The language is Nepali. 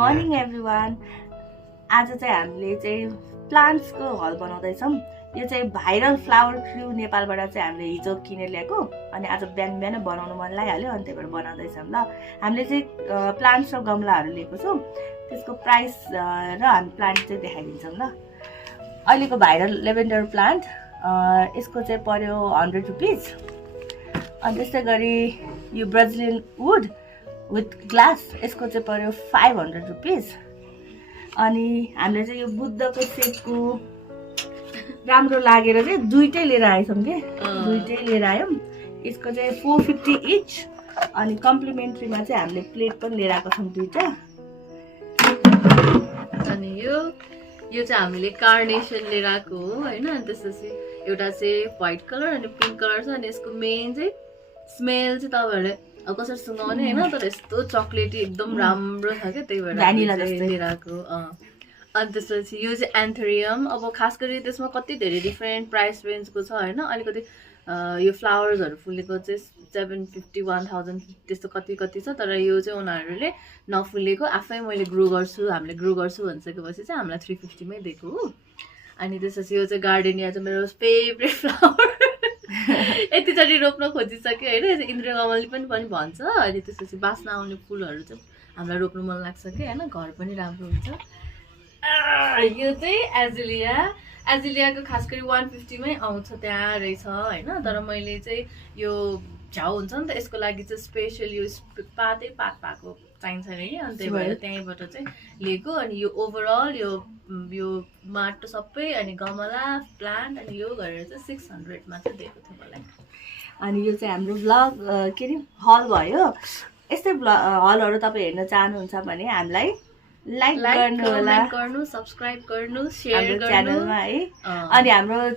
Morning everyone. आज चाहिँ हामीले चाहिँ प्लान्ट्सको हल बनाउँदैछौँ। यो चाहिँ भाइरल फ्लावर क्र्यू नेपालबाट चाहिँ हामीले हिजो किनेर ल्याएको अनि आज बिहान बिहानै बनाउनु मन लागिहाल्यो अनि त्यही भएर बनाउँदैछौँ। ल हामीले चाहिँ प्लान्ट्स र गमलाहरू लिएको छौँ, त्यसको प्राइस र हामी प्लान्ट चाहिँ देखाइदिन्छौँ। ल अहिलेको भाइरल लेभेन्डर प्लान्ट यसको चाहिँ पर्यो 100 रुपिज। अनि त्यस्तै गरी यो ब्राजिलियन वुड विथ ग्लास यसको चाहिँ पर्यो 500 रुपिज। अनि हामीले चाहिँ यो बुद्धको सेपको राम्रो लागेर चाहिँ दुईटै लिएर आएछौँ कि दुईटै लिएर आयौँ। यसको चाहिँ 450 इच। अनि कम्प्लिमेन्ट्रीमा चाहिँ हामीले प्लेट पनि लिएर आएको छौँ दुईटा। अनि यो चाहिँ हामीले कार्नेसन लिएर आएको हो होइन। अनि त्यसपछि एउटा चाहिँ व्हाइट कलर अनि पिङ्क कलर छ। अनि यसको मेन चाहिँ स्मेल चाहिँ तपाईँहरूले कसरी सुँगाउने होइन, तर यस्तो चक्लेटी एकदम राम्रो छ क्या, त्यही भएर लिएर आएको। अनि त्यसपछि यो चाहिँ एन्थेरियम। अब खास गरी त्यसमा कति धेरै डिफ्रेन्ट प्राइस रेन्जको छ होइन। अलिकति यो फ्लावर्सहरू फुलेको चाहिँ 750 1000 त्यस्तो कति कति छ, तर यो चाहिँ उनीहरूले नफुलेको आफै मैले ग्रो गर्छु, हामीले ग्रो गर्छु भनिसकेपछि चाहिँ हामीलाई 350 मै दिएको हो। अनि त्यसपछि यो चाहिँ गार्डेनिया चाहिँ मेरो फेभरेट फ्लावर। यतिचोटि रोप्न खोजिसक्यो होइन, इन्द्रकमली पनि भन्छ। अनि त्यसपछि बास्ना आउने फुलहरू चाहिँ हामीलाई रोप्नु मन लाग्छ कि होइन, घर पनि राम्रो हुन्छ। यो चाहिँ एजिलियाको खास गरी 150 मै आउँछ त्यहाँ रहेछ होइन। तर मैले चाहिँ यो झ्याउ हुन्छ नि त, यसको लागि चाहिँ स्पेसल यो पात पाएको चाहिन्छ अरे कि, अनि त्यही भएर त्यहीँबाट चाहिँ लिएको। अनि यो ओभरअल यो माटो सबै अनि गमला प्लान्ट अनि यो गरेर चाहिँ 600 मा चाहिँ दिएको थियो मलाई। अनि यो चाहिँ हाम्रो भ्लग के अरे हल भयो। यस्तै हलहरू तपाईँ हेर्न चाहनुहुन्छ भने हामीलाई लाइक गर्नु होला, सब्सक्राइब गर्नु, सेयर गर्नु च्यानलमा है। अनि हाम्रो